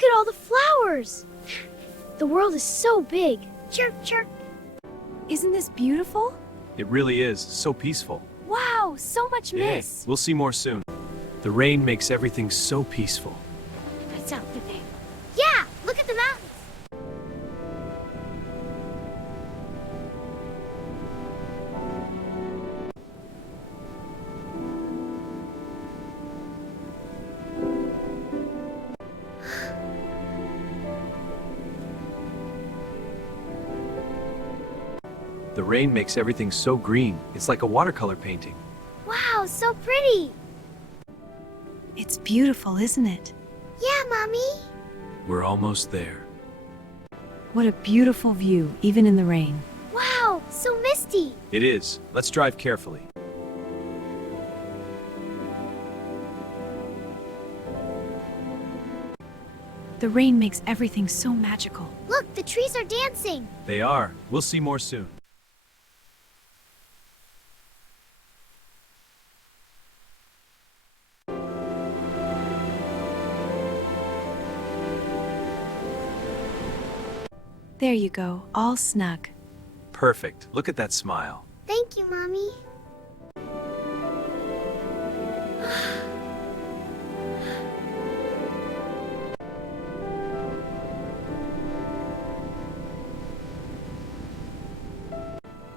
Look at all the flowers! The world is so big. Chirp, chirp. Isn't this beautiful? It really is, so peaceful. Wow, so much mist. We'll see more soon. The rain makes everything so peaceful. What's up with it? Yeah, look at the mountains. The rain makes everything so green. It's like a watercolor painting. Wow, so pretty. It's beautiful, isn't it? Yeah, Mommy. We're almost there. What a beautiful view, even in the rain. Wow, so misty. It is. Let's drive carefully. The rain makes everything so magical. Look, the trees are dancing. They are. We'll see more soon. There you go, all snug. Perfect. Look at that smile. Thank you, Mommy.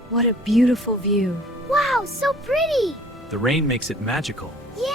What a beautiful view. Wow, so pretty. The rain makes it magical. Yay!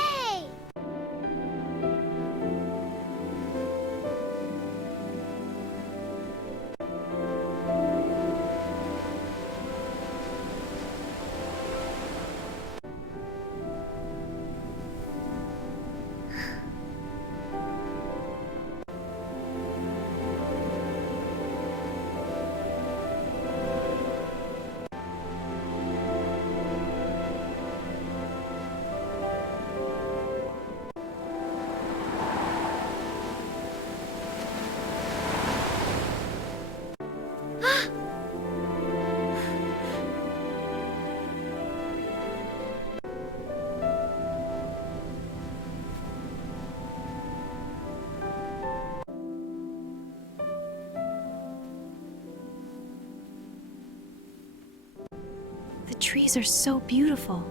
The trees are so beautiful.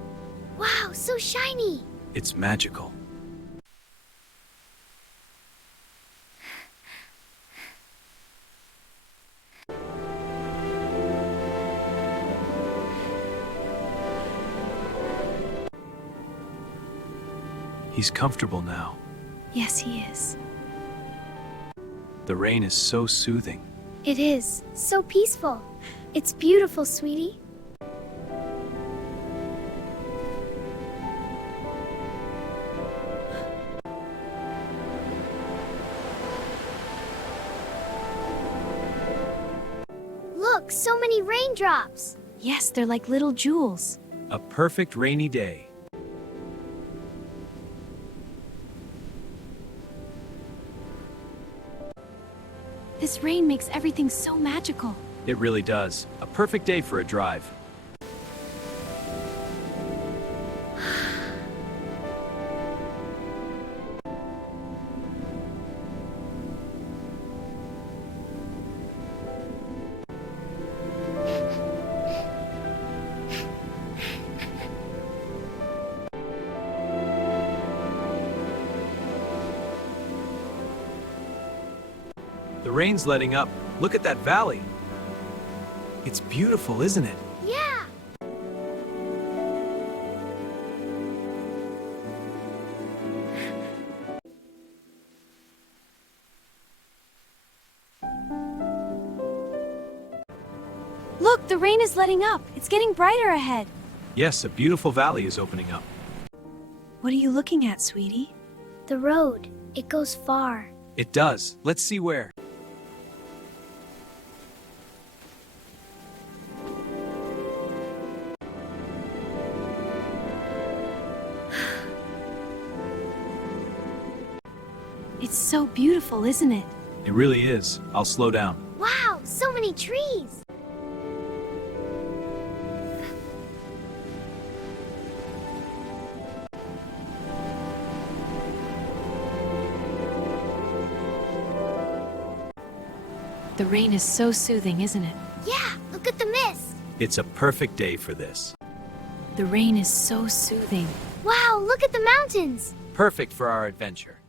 Wow, so shiny. It's magical. He's comfortable now. Yes, he is. The rain is so soothing. It is. So peaceful. It's beautiful, sweetie. Look, so many raindrops. Yes, they're like little jewels. A perfect rainy day. This rain makes everything so magical. It really does. A perfect day for a drive. The rain's letting up. Look at that valley. It's beautiful, isn't it? Yeah. Look, the rain is letting up. It's getting brighter ahead. Yes, a beautiful valley is opening up. What are you looking at, sweetie? The road. It goes far. It does. Let's see where. It's so beautiful, isn't it? It really is. I'll slow down. Wow, so many trees. The rain is so soothing, isn't it? Yeah, look at the mist. It's a perfect day for this. The rain is so soothing. Wow, look at the mountains. Perfect for our adventure.